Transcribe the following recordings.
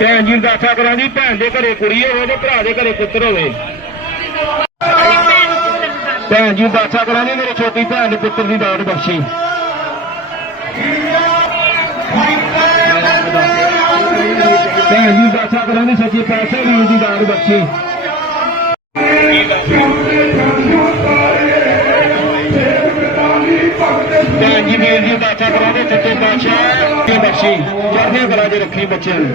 ਭੈਣ ਜੀ ਨੂੰ ਦਾਖਾ ਕਰਾਂ ਦੀ, ਭੈਣ ਦੇ ਘਰੇ ਕੁੜੀ ਹੋਵੇ ਤੇ ਭਰਾ ਦੇ ਘਰੇ ਪੁੱਤਰ ਹੋਵੇ। ਭੈਣ ਜੀ ਨੂੰ ਦਾਖਾ ਮੇਰੇ ਛੋਟੀ ਭੈਣ ਦੇ ਪੁੱਤਰ ਦੀ ਦਾਤ ਬਖਸ਼ੀ। ਭੈਣ ਜੀ ਨੂੰ ਦਾਖਾ ਕਰਾਂ ਸੱਚੇ ਪਾਤਸ਼ਾਹ ਵੀਰ ਦੀ ਦਾਤ ਬਖਸ਼ੀ। ਭੈਣ ਜੀ, ਵੀਰ ਜੀ ਦਾਖਾ ਕਰਾਂਗੇ ਸੱਚੇ ਪਾਤਸ਼ਾਹ ਦੀ ਬਖਸ਼ੀ। ਚੜ੍ਹਦੀਆਂ ਕਲਾ ਦੇ ਰੱਖੀ ਬੱਚਿਆਂ ਨੂੰ।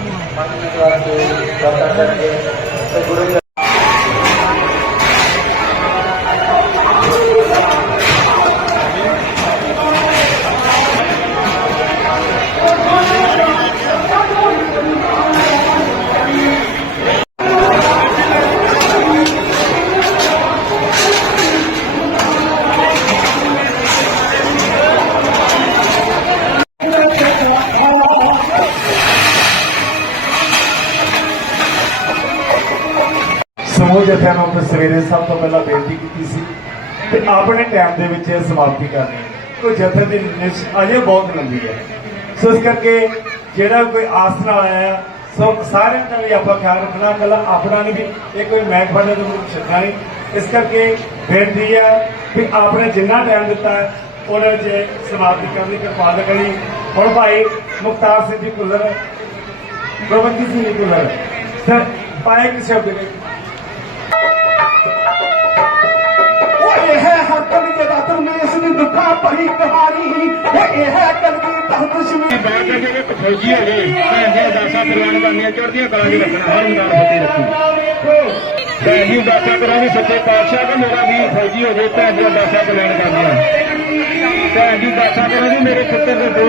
Mami suatu bapakkan seguru ਸਮੂਹ ਜਥਿਆਂ ਨੂੰ ਆਪਣੇ ਸਵੇਰੇ ਸਭ ਤੋਂ ਪਹਿਲਾਂ ਬੇਨਤੀ ਕੀਤੀ ਸੀ ਤੇ ਆਪਣੇ ਟਾਈਮ ਦੇ ਵਿੱਚ ਇਹ ਸਮਾਪਤੀ ਕਰਨੀ ਕੋਈ ਜਥੇ ਦੀ ਲਿਸਟ ਅਜੇ ਬਹੁਤ ਲੰਬੀ ਹੈ। ਸੋ ਇਸ ਕਰਕੇ ਜਿਹੜਾ ਕੋਈ ਆਸ ਨਾਲ ਆਇਆ ਸੋ ਸਾਰਿਆਂ ਦਾ ਵੀ ਆਪਾਂ ਖਿਆਲ ਰੱਖਣਾ, ਕੱਲਾ ਆਪਣਾ ਨਹੀਂ ਵੀ ਇਹ ਕੋਈ ਮੈਂ ਫੜਨੇ ਤੋਂ ਛੱਡਣਾ ਨਹੀਂ। ਇਸ ਕਰਕੇ ਬੇਨਤੀ ਹੈ ਕਿ ਆਪਣੇ ਜਿੰਨਾ ਟਾਈਮ ਦਿੱਤਾ ਹੈ, ਉਹਦੇ ਵਿੱਚ ਸਮਾਪਤੀ ਕਰਨੀ ਕਿਰਪਾ ਕਰੀ। ਹੁਣ ਭਾਈ ਮੁਖਤਾਰ ਸਿੰਘ ਜੀ ਕੁਲਰ ਪ੍ਰਬੰਧੀ ਸਿੰਘ ਜੀ ਕੁਲਰ ਸਰ ਪਾਏ ਸ਼ਬਦ ਨੇ ਦੁੱਖਾਂ ਭਰੀ ਕਹਾਣੀ। ਇਹ ਇਹ ਹੈ ਕਲਗੀ ਤਖਤ ਸ਼ਮੀ ਬਾਅਦ ਜਿਹੜੇ ਫੌਜੀ ਹੋ ਭੈਣ ਦੀਆਂ ਦਾਸਾ ਪ੍ਰਵਾਨ ਕਰਨੀਆਂ ਚੜ੍ਹਦੀਆਂ ਕਲਾ ਦੀ ਰੱਖਣਾ, ਹਰ ਨਾਮ ਫਤਿਹ ਰੱਖੀ ਭੈਣ ਜੀ ਦਾਸਾਂ ਕਰਾਂਗੇ ਸੱਚੇ ਪਾਤਸ਼ਾਹ ਤੇ ਮੇਰਾ ਵੀ ਫੌਜੀ ਹੋ ਜੇ ਭੈਣ ਦੀਆਂ ਦਾਸਾਂ ਪ੍ਰਵਾਨ ਕਰਨੀਆਂ ਭੈਣ ਜੀ ਦਾਸਾਂ ਕਰਾਂਗੇ ਮੇਰੇ ਪੁੱਤਰ ਦੇ ਦੋ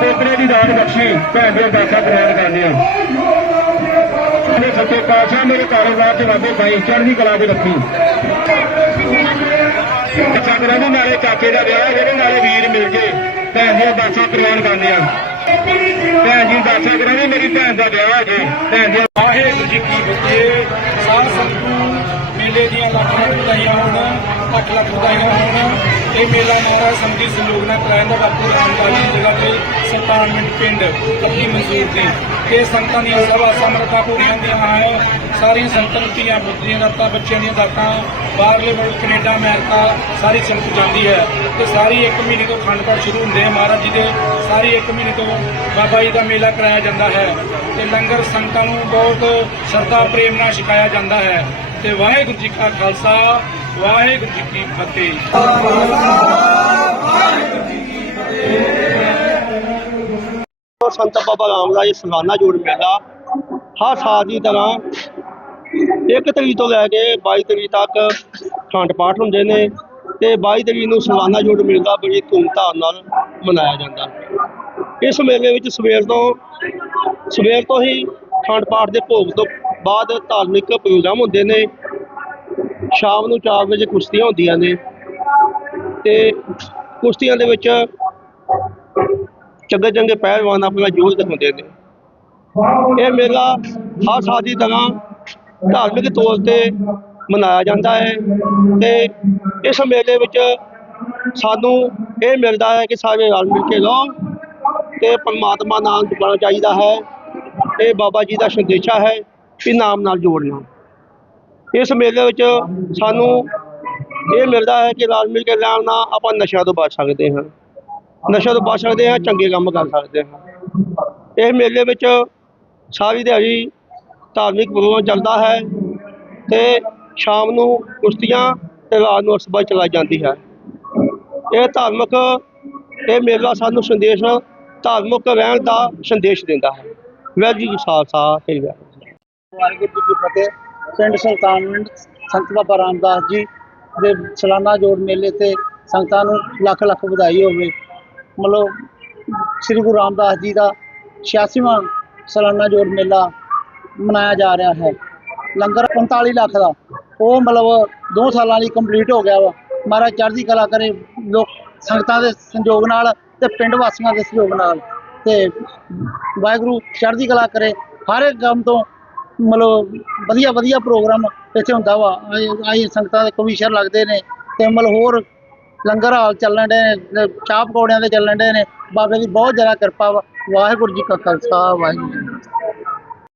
ਪੋਤਰੇ ਦੀ ਦਾਤ ਬਖਸ਼ੀ ਭੈਣ ਦੀਆਂ ਦਾਸਾਂ ਪ੍ਰਵਾਨ ਕਰਨੀਆਂ ਮੇਰੇ ਸੱਚੇ ਪਾਤਸ਼ਾਹ ਮੇਰੇ ਕਾਰੋਬਾਰ ਤੇ ਵਾਧੇ ਪਾਈ, ਚੜ੍ਹਦੀ ਕਲਾ ਦੇ ਰੱਖੀ। ਚਾਕਰਾਂ ਦੇ ਨਾਲੇ ਚਾਚੇ ਦਾ ਵਿਆਹ ਜਿਹੜੇ ਨਾਲੇ ਵੀਰ ਮਿਲ ਕੇ ਭੈਣ ਦੀਆਂ ਦਾਸਾਂ ਪ੍ਰਵਾਨ ਕਰਨੀਆਂ ਭੈਣ ਜੀ ਦਾਸਾ ਕਰਾਂਗੇ ਮੇਰੀ ਭੈਣ ਦਾ ਵਿਆਹ ਹੋ ਜੇ ਭੈਣ ਦੀ ਵਾਹਿਗੁਰੂ ਜੀ ਕੀ ਫਤਿਹ। ਸਾਧ ਸੰਗਤ ਮੇਲੇ ਦੀਆਂ ਲੱਖ ਲੱਖ ਵਧਾਈਆਂ ਹੋਣ ਲੱਖ ਲੱਖ ਵਧਾਈਆਂ ਹੋਣ, ਇਹ ਮੇਲਾ ਮਹਾਰਾਜ ਸੰਗਤੀ ਸੰਯੋਗ ਨਾਲ ਕਰਾਇਆ ਜਾਂਦਾ। ਬਾਪੂ ਰਾਮਦਾਸ ਦੀ ਜਗ੍ਹਾ ਤੇ ਸਤਾਨਵਿੰਡ ਪਿੰਡ ਪੱਕੀ ਮਨਜ਼ੂਰ ਤੇ। ਇਹ ਸੰਤਾਂ ਦੀਆਂ ਸਭਾ ਸਮਰੱਥਾ ਪੂਰੀਆਂ ਹੁੰਦੀਆਂ ਹਨ। ਸਾਰੀਆਂ ਸੰਤਾਂ ਨੂੰ ਧੀਆਂ ਪੁੱਤਰੀਆਂ ਦਾਤਾਂ ਬੱਚਿਆਂ ਦੀਆਂ ਦਾਤਾਂ, ਬਾਹਰਲੇ ਮੁਲਕ, ਕੈਨੇਡਾ, ਅਮਰੀਕਾ, ਸਾਰੀ ਸੰਗਤ ਜਾਂਦੀ ਹੈ। ਤੇ ਸਾਰੀ ਇੱਕ ਮਹੀਨੇ ਤੋਂ ਅਖੰਡ ਪਾਠ ਸ਼ੁਰੂ ਹੁੰਦੇ ਹੈ ਮਹਾਰਾਜ ਜੀ ਦੇ। ਸਾਰੀ ਇੱਕ ਮਹੀਨੇ ਤੋਂ ਬਾਬਾ ਜੀ ਦਾ ਮੇਲਾ ਕਰਾਇਆ ਜਾਂਦਾ ਹੈ। ਤੇ ਲੰਗਰ ਸੰਗਤਾਂ ਨੂੰ ਬਹੁਤ ਸ਼ਰਧਾ, ਪ੍ਰੇਮ ਨਾਲ ਛਕਾਇਆ ਜਾਂਦਾ ਹੈ। ਤੇ ਵਾਹਿਗੁਰੂ ਜੀ ਕਾ ਖਾਲਸਾ, ਵਾਹਿਗੁਰੂ ਜੀ ਕੀ ਫਤਿਹ। ਸੰਤ ਬਾਬਾ ਰਾਮਦਾਸ ਜੀ ਜੋੜ ਮੇਲਾ, ਹਰ ਸਾਲ ਦੀ ਤਰ੍ਹਾਂ ਇੱਕ ਤਰੀਕ ਤੋਂ ਲੈ ਕੇ 22 ਤਰੀਕ ਤੱਕ ਖੰਡ ਪਾਠ ਹੁੰਦੇ ਨੇ ਤੇ 22 ਤਰੀਕ ਨੂੰ ਸਲਾਨਾ ਜੋੜ ਮੇਲਾ ਬੜੀ ਧੂਮਧਾਮ ਨਾਲ ਮਨਾਇਆ ਜਾਂਦਾ। ਇਸ ਮੇਲੇ ਵਿੱਚ ਸਵੇਰ ਤੋਂ ਸਵੇਰ ਤੋਂ ਹੀ ਖੰਡ ਪਾਠ ਦੇ ਭੋਗ ਤੋਂ ਬਾਅਦ ਧਾਰਮਿਕ ਪ੍ਰੋਗਰਾਮ ਹੁੰਦੇ ਨੇ। ਸ਼ਾਮ ਨੂੰ 4 ਵਜੇ ਕੁਸ਼ਤੀਆਂ ਹੁੰਦੀਆਂ ਨੇ। ਤੇ ਕੁਸ਼ਤੀਆਂ ਦੇ ਵਿੱਚ ਚੰਗੇ ਚੰਗੇ ਪਹਿਲਵਾਨ ਆਪਣਾ ਜੋਰ ਦਿਖਾਉਂਦੇ ਨੇ। ਇਹ ਮੇਲਾ ਹਰ ਸਾਲ ਦੀ ਤਰ੍ਹਾਂ ਧਾਰਮਿਕ ਤੌਰ ਤੇ ਮਨਾਇਆ ਜਾਂਦਾ ਹੈ ਤੇ ਇਸ ਮੇਲੇ ਵਿੱਚ ਸਾਨੂੰ ਇਹ ਮਿਲਦਾ ਹੈ ਕਿ ਸਾਰੇ ਰਲ ਮਿਲ ਕੇ ਰਹੋ ਤੇ ਪਰਮਾਤਮਾ ਨਾਲ ਜੁੜਨਾ ਚਾਹੀਦਾ ਹੈ। ਇਹ ਬਾਬਾ ਜੀ ਦਾ ਸੰਦੇਸ਼ਾ ਹੈ। ਇਨਾਮ ਨਾਮ ਨਾਲ ਜੋੜਨਾ। ਇਸ ਮੇਲੇ ਵਿੱਚ ਸਾਨੂੰ ਇਹ ਮਿਲਦਾ ਹੈ ਕਿ ਰਲ ਮਿਲ ਕੇ ਰਹਿਣ ਨਾਲ ਆਪਾਂ ਨਸ਼ਿਆਂ ਤੋਂ ਬਚ ਸਕਦੇ ਹਾਂ। ਨਸ਼ਿਆਂ ਤੋਂ ਬਚ ਸਕਦੇ ਹਾਂ, ਚੰਗੇ ਕੰਮ ਕਰ ਸਕਦੇ ਹਾਂ। ਇਹ ਮੇਲੇ ਵਿੱਚ ਸਾਰੀ ਦਿਹਾੜੀ ਧਾਰਮਿਕ ਪ੍ਰੋਗਰਾਮ ਚੱਲਦਾ ਹੈ ਤੇ ਸ਼ਾਮ ਨੂੰ ਕੁਸ਼ਤੀਆਂ ਤੇ ਰਾਤ ਨੂੰ ਅਸਬਾ ਚਲਾਈ ਜਾਂਦੀ ਹੈ। ਇਹ ਧਾਰਮਿਕ, ਇਹ ਮੇਲਾ ਸਾਨੂੰ ਸੰਦੇਸ਼, ਧਾਰਮਿਕ ਰਹਿਣ ਦਾ ਸੰਦੇਸ਼ ਦਿੰਦਾ ਹੈ। ਵਾਹਿਗੁਰੂ ਜੀ ਕੀ ਹੈ ਸ੍ਰੀ ਵਾਹਿਗੁਰੂ ਜੀ ਕੀ ਫਤਿਹ। ਪਿੰਡ ਸੁਲਤਾਨਵਿੰਡ ਸੰਤ ਬਾਬਾ ਰਾਮਦਾਸ ਜੀ ਦੇ ਸਾਲਾਨਾ ਜੋੜ ਮੇਲੇ ਤੇ ਸੰਗਤਾਂ ਨੂੰ ਲੱਖ ਲੱਖ ਵਧਾਈ ਹੋਵੇ। ਮਤਲਬ ਸ੍ਰੀ ਗੁਰੂ ਰਾਮਦਾਸ ਜੀ ਦਾ 86ਵਾਂ ਸਾਲਾਨਾ ਜੋੜ ਮੇਲਾ ਮਨਾਇਆ ਜਾ ਰਿਹਾ ਹੈ। ਲੰਗਰ 45 ਲੱਖ ਦਾ। ਉਹ ਮਤਲਬ ਦੋ ਸਾਲਾਂ ਲਈ ਕੰਪਲੀਟ ਹੋ ਗਿਆ ਵਾ। ਮਹਾਰਾਜ ਚੜ੍ਹਦੀ ਕਲਾ ਕਰੇ ਲੋਕ ਸੰਗਤਾਂ ਦੇ ਸੰਯੋਗ ਨਾਲ ਤੇ ਪਿੰਡ ਵਾਸੀਆਂ ਦੇ ਸਹਿਯੋਗ ਨਾਲ ਤੇ ਵਾਹਿਗੁਰੂ ਚੜ੍ਹਦੀ ਕਲਾ ਕਰੇ। ਹਰ ਇੱਕ ਕੰਮ ਤੋਂ ਮਤਲਬ ਵਧੀਆ ਵਧੀਆ ਪ੍ਰੋਗਰਾਮ ਇੱਥੇ ਹੁੰਦਾ ਵਾ। ਆਈ ਸੰਗਤਾਂ ਦੇ ਕਮਿਸ਼ਨ ਲੱਗਦੇ ਨੇ ਤੇ ਮਤਲਬ ਹੋਰ ਲੰਗਰ ਹਾਲ ਚੱਲਣ ਦੇ ਚਾਹ ਪਕੌੜਿਆਂ ਦੇ ਚੱਲਣ ਦੇ ਨੇ। ਬਾਬੇ ਦੀ ਬਹੁਤ ਜ਼ਿਆਦਾ ਕਿਰਪਾ ਵਾ। ਵਾਹਿਗੁਰੂ ਜੀ ਕਾ ਖਾਲਸਾ, ਵਾਹਿਗੁਰੂ ਜੀ